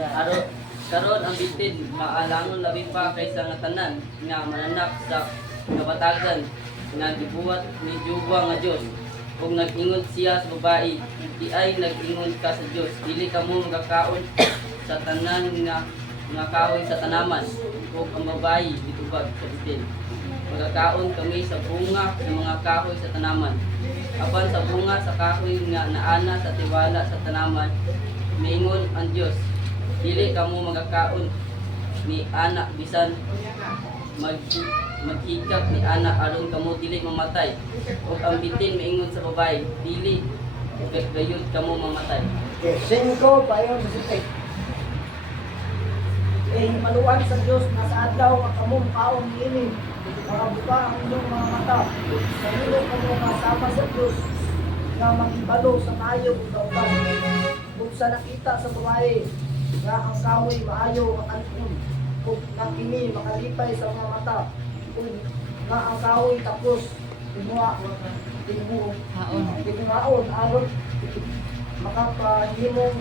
Aro karon ang bitin maalangon labi pa kaysa nga tanan nga mananak sa kabatagan nga gibuhat ni Jehova nga Dios. Kung nag-ingon siya sa babae, di ay nag-ingon ka sa Dios. Dili ka mo magakaon sa tanan nga kahoy sa tanaman. Kung ang babae gitubag sa bitin. Magakaon kami sa bunga ng mga kahoy sa tanaman. Apan sa bunga sa kahoy nga naana sa tiwala sa tanaman, miingon ang Dios, dili kamo magakaon ni anak bisan maghikap ni anak aron kamo dili mamatay. Ug ang bitin miingon sa babae, dili gayud kamo mamatay. Okay, 5 payon sa sitik. Maluwag sa Diyos na sa adlaw ang kamong kaon niini. Mga buka ang inyong mga mata. Sa ilo kamo masama sa Diyos na magibalo sa maayo ug kauban. Kung sa nakita sa babae nga ang kahoy maayo makalikon. Kung nang ini makalipay sa mga mata. Kung nga ang kahoy tapos timuha timuhaon aron makapahimong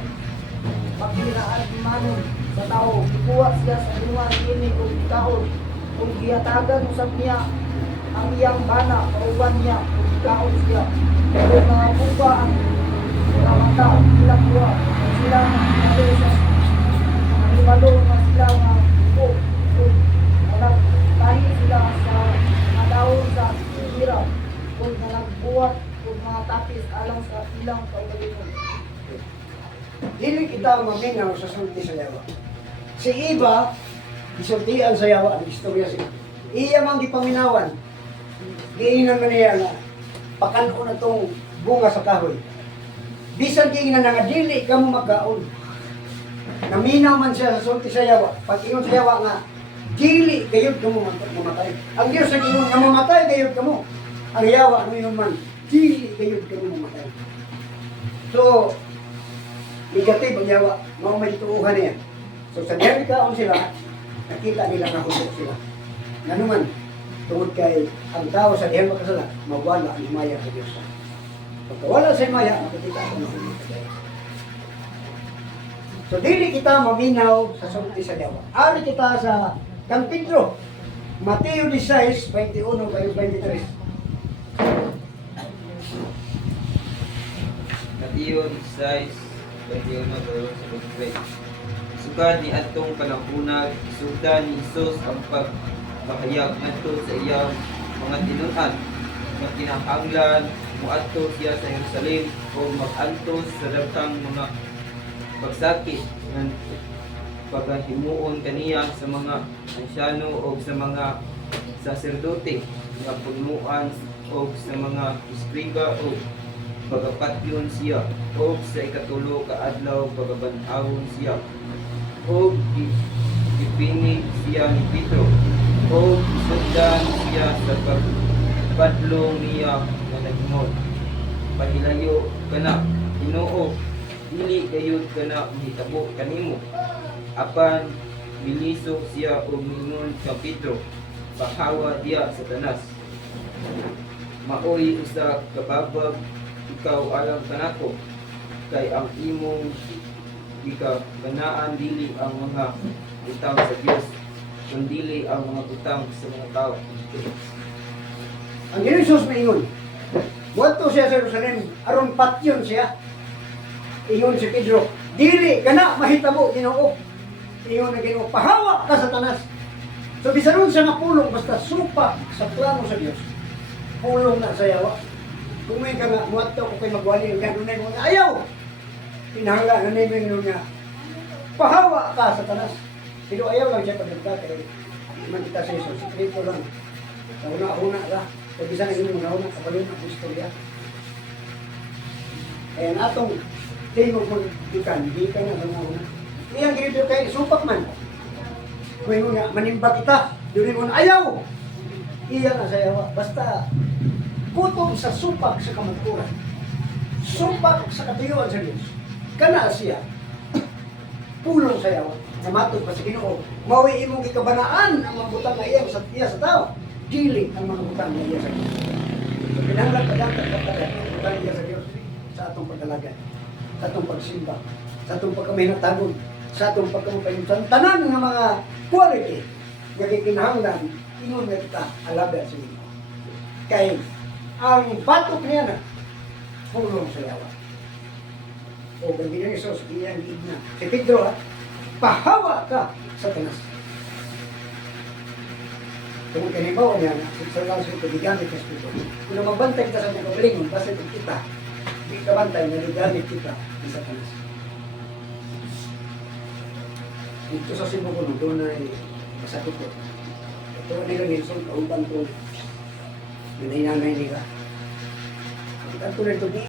pagkiraan manon sa tao. Ikuha siya sa inuan ini kung ikaon. Kung giyatagan usap niya ang iyang bana, kauban niya kung ikaon siya. Kung mga buka ang mga mata, ilang buwa, sila ang sa manibalo na sila nga buko. Kung tahi sila sa mga daon sa hirap. Kung nagbuhat, kung mga tapis alang sa ilang kaugalingon. Dili kita maminaw sa sulti sa yawa. Si Iba, isultian sa yawa, ang istorya siya. Iya mang gipaminawan. Giinan man niya nga, pakanon na itong bunga sa kahoy. Bisan giinan na nga, dili ka mo magkaon. Naminaw man siya sa sulti sa yawa. Pag ingon sa yawa nga, dili gayud ka mo mamatay. Ang Diyos sa ingon nga mamatay gayud ka mo. Ang yawa, ang ingon man, dili gayud ka mo mamatay. So, negative ang yawa, mga may tuuhan niya. So sa Amerika sila, nakita nila na hulog sila. Nga naman, tungod kay ang tao sa diyan makasala, mawala ang himaya sa Diyos. Pagkawala sa himaya, makikita ang hulog sa Diyos. So dili kita maminaw sa sulti sa yawa. Ari kita sa San Pedro, Mateo 16, 21 kayo 23. Mateo 16, 21 kayo 23. Sugad ni atong panahunag, sugdan ni Hesus ang pagpahayag ngadto sa iyang mga tinunan. Nga kinahanglan moadto siya sa Jerusalem o mag-antos sa daghang mga pagsakit ng pagahimuon kaniya sa mga ansyano o sa mga saserdote nga punuan o sa mga iskriba o pagapatyon siya o sa ikatulo ka adlaw pagabanhawon siya o ipini siya ni Pedro o sundan siya sa pagpadlong niya nga nagmod. Pahilayo kana Ginoo, dili gayud kana mahitabo kanimo. Apan bilisok siya og mingon ka Pedro, pahawa diya Satanas. Maoy usa ka babag ikaw alam kanako kay ang imong ikabanaan dili ang mga utang sa Dios kundi ang mga utang sa mga tao. Ang Jesus maingon, buhato siya sa Jerusalem, aron patyon siya. Ingon si Pedro, dili kana mahitabo Ginoo. Ingon na Ginoo, pahawa ka Satanas. So bisan nun siya mapulong basta supa sa plano sa Dios. Pulong na sa yawa. Kung may ka nga, muwato ko kay magwali, gano'n na yung mga ayaw. Pinahangla na namin nyo nga, pahawa ka Satanas. Pero ayaw lang siya pagkita kay iman kita sa Jesus. Sikreto lang. Sa una-una ka. Kaya bisa na inyong una-una, kabalun ang istorya. Kaya natong tingog mo ikan, di ka na una-una. Iyang ginito kay supak man. Kung mo nga, manimba kita, yun mo na ayaw. Iya nga sa yawa. Basta, kutob sa supak sa kamaturan. Supak sa katuyuan sa Diyos. Kana siya, pulong sa yawa. Namatod pa sa Ginoo. Mawi imong ikabanaan ang mga butang na iya sa tao. Dili ang mga butang na iya sa Diyos. So, pinanglag pa lang ang butang na iya sa Diyos sa atong pagdalagan, sa atong pagsimba, sa atong pagkaminatagod, sa atong pagkamupahinsan tanan nga mga quality nga gikinahanglan ingon nga kita alaga sa imo. Kay ang batok niya na pulong sa yawa. O ganyan ni Jesus, iyang igna. Si Pedro, pahawa ka sa tanas. Kung kanibawa niya, sa langsung ito, digamit ka sa Pedro. Kung magbantay kita sa mga kalingon, basta kita, di ka bantay na digamit kita sa tanas. Dito sa Cebu ko, doon ay masakit ko. Ito nila Nelson, kauban ko, nanay nila. Ang tulad ito,